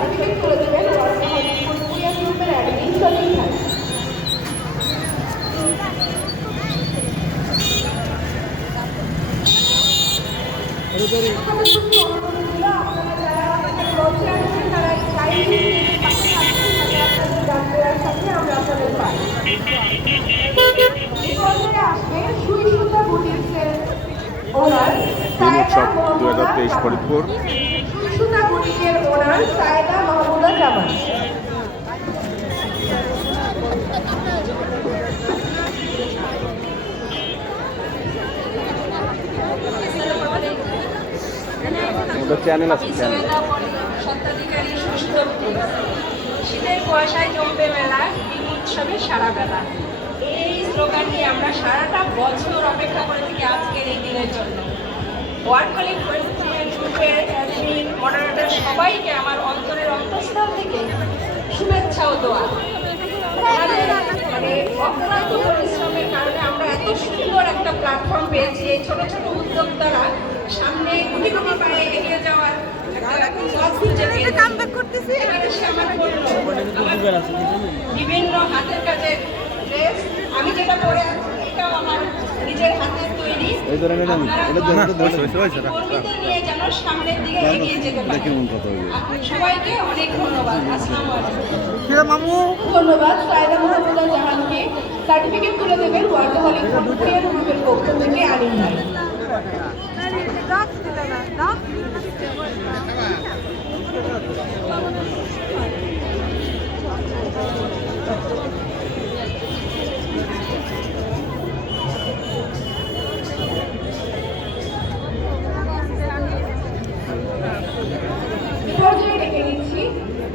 Certificate তুলে দেবেন ভাই আমাদের আছেন তারা kindly পাশে থাকবেন যাতে আপনাদের গান দেওয়ার সাথে আমরা ওনার উৎসব দু হাজার তেইশ বুটিকের ওনার সায়দা মাহমুদা জামান। চ্যানেল আছে চ্যানেল সত্ত্বাধিকারী সুস্থ শীতের কুয়াশায় জমবে মেলা এই উৎসবে সারা বেলা। এই স্লোগানটি আমরা সারাটা বছর অপেক্ষা করে থাকি আজকের এই দিনের জন্য। মডারেটর সবাইকে আমার অন্তরের অন্তঃস্থল থেকে শুভেচ্ছা ও দোয়া। মানে অক্লান্ত পরিশ্রমের কারণে আমরা এত সুন্দর একটা প্ল্যাটফর্ম পেয়েছি। এই ছোট ছোট উদ্যোক্তারা সামনে কোটি কোটি পায়ে এগিয়ে যাওয়ার বিভিন্ন হাতের কাজের ড্রেস আমি যেটা পরে আছি এটাও আমার নিজের হাতের সবাইকে অনেক ধন্যবাদ। ধন্যবাদ সায়দা মাহমুদা জাহানকে সার্টিফিকেট তুলে দেবেন ওয়ার্কাহলিক ফুলপুরিয়া গ্রুপের পক্ষ থেকে আলিম ভাই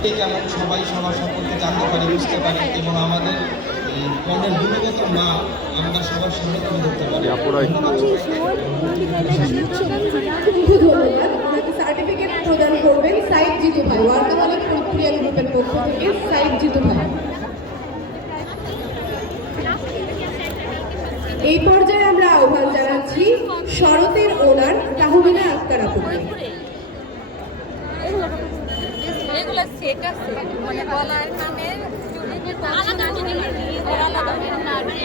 আমি যেমন সবাই সবার সম্পর্কে জানতে পারি বুঝতে পারি এবং আমাদের এই পণ্যের গুণগত মান আমরা সবার সামনে তুলে ধরতে পারি আপুরাই। ধন্যবাদ খুব ধন্যবাদ ওনাকে সার্টিফিকেট প্রদান করবেন সাইদ জিতু ভাই ওয়ার্কাহলিক ফুলপুরিয়া গ্রুপের পক্ষ থেকে সাইদ জিতু ভাই এই পর্যায়ে আমরা আহ্বান জানাচ্ছি শরতের এটা মানে গলার নামে আলাদা আলাদা